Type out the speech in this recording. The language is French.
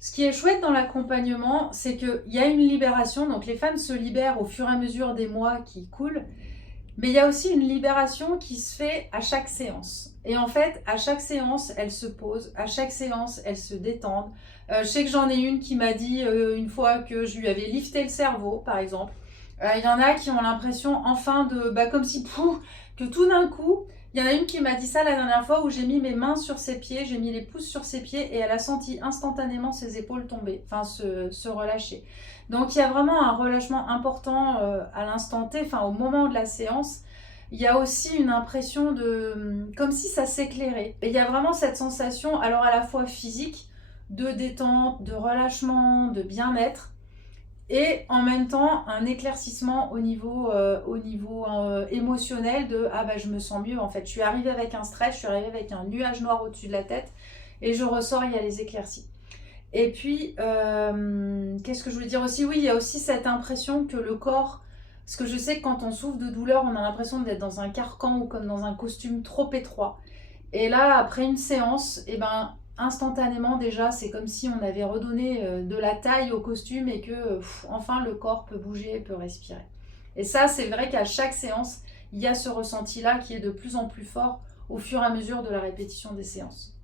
Ce qui est chouette dans l'accompagnement, c'est qu'il y a une libération, donc les femmes se libèrent au fur et à mesure des mois qui coulent, mais il y a aussi une libération qui se fait à chaque séance. Et en fait, à chaque séance, elles se posent, à chaque séance, elles se détendent. Je sais que j'en ai une qui m'a dit une fois que je lui avais lifté le cerveau, par exemple. Il y en a qui ont l'impression enfin de, comme si, pouf, que tout d'un coup, il y en a une qui m'a dit ça la dernière fois où j'ai mis mes mains sur ses pieds, j'ai mis les pouces sur ses pieds et elle a senti instantanément ses épaules tomber, enfin se relâcher. Donc il y a vraiment un relâchement important à l'instant T, enfin au moment de la séance. Il y a aussi une impression de comme si ça s'éclairait. Et il y a vraiment cette sensation, alors à la fois physique, de détente, de relâchement, de bien-être, et en même temps un éclaircissement au niveau émotionnel de ah bah je me sens mieux en fait. Je suis arrivée avec un stress, je suis arrivée avec un nuage noir au-dessus de la tête et je ressors, il y a les éclaircies. Et puis, qu'est-ce que je voulais dire aussi? Oui, il y a aussi cette impression que le corps, parce que je sais que quand on souffre de douleur, on a l'impression d'être dans un carcan ou comme dans un costume trop étroit. Et là, après une séance, et ben, instantanément déjà, c'est comme si on avait redonné de la taille au costume et que enfin le corps peut bouger, peut respirer. Et ça, c'est vrai qu'à chaque séance, il y a ce ressenti-là qui est de plus en plus fort au fur et à mesure de la répétition des séances.